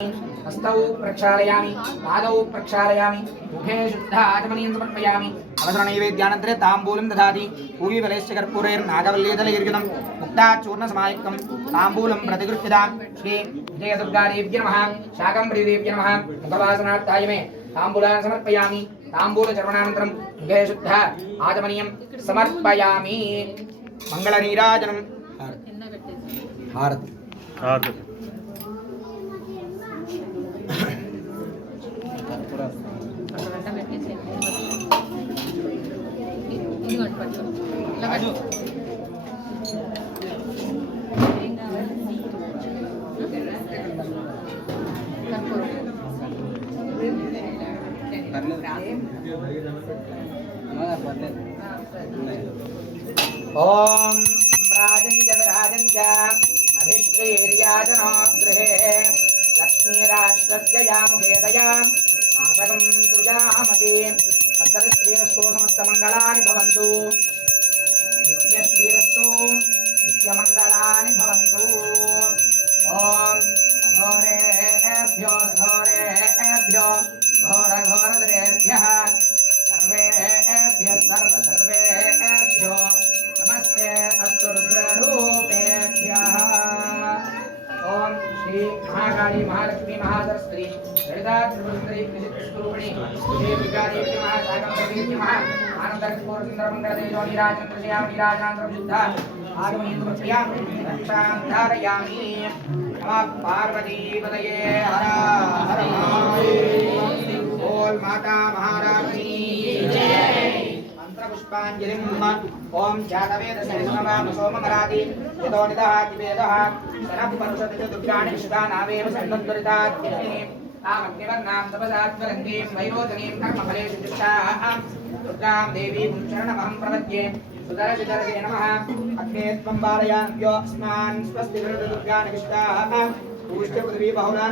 हस्तौ प्रक्षालयामि पादौ प्रक्षालयामि मुखे शुद्ध आचमनीयं समर्पयामि अवसरनैवेद्यानन्तरे ताम्बूलं ददाति पूगीफलैश्च कर्पूरैर्नागवल्लीदलैर्युतं मुक्ताचूर्णसमायुक्तं ताम्बूलं प्रतिगृह्यतां श्री विजयदुर्गादेव्यै नमः शाकम्भरीदेव्यै नमः मुखवासनार्थाय मे ताम्बूलान् समर्पयामि ताम्बूलचर्वणानन्तरं मुखे शुद्ध आचमनीयं समर्पयामि मङ्गलनीराजनं हारति हारति ओम राजं जगराजं च अभिष्क्रीर्याजनोगृहे लक्ष्मीराष्ट्रस्य यामुखे दया मातकं सृजामति सन्ततश्रीरस्तु समस्तमङ्गलानि भवन्तु नित्यश्रीरस्तु नित्यमङ्गलानि भवन्तु ॐ घोरेभ्यो घोरेभ्यो घोरघोरदरेभ्यः सर्वेभ्यः सर्वेभ्यो नमस्ते अस्तु रुद्ररूपेभ्यः ओम श्री महाकाली महालक्ष्मी महासरस्वती ललिता त्रिपुरसुंदरी त्रिशूलरूपिणी श्री दुर्गादेवी महासागरदेवी आनंदकपूर सुंदरमंगलदेवो नीराजनन्द्रयामिराजनान्तरशुद्धा आगमनीयं रक्षां धारयामि नमः पार्वतीपतये हर हर महादेव बोल माता महारानी जय पुष्पांजलिं ओम जातवेदसे नमः सोममरादि यतो निदहाति वेदः सरः परुषति दुर्गाणि विश्वानावेव सर्वद्वरितात्मनि तामग्निवर्णां तपसात्मरन्तीं वैरोचनीं कर्मफलेषु दिष्टां दुर्गां देवीं शरणमहं प्रपद्ये सुदर्शनदर्शे नमः अग्ने त्वं बालयान्यो अस्मान् स्वस्ति दुर्गाणि विश्वाः पूष्टपृथिवी बहुलानि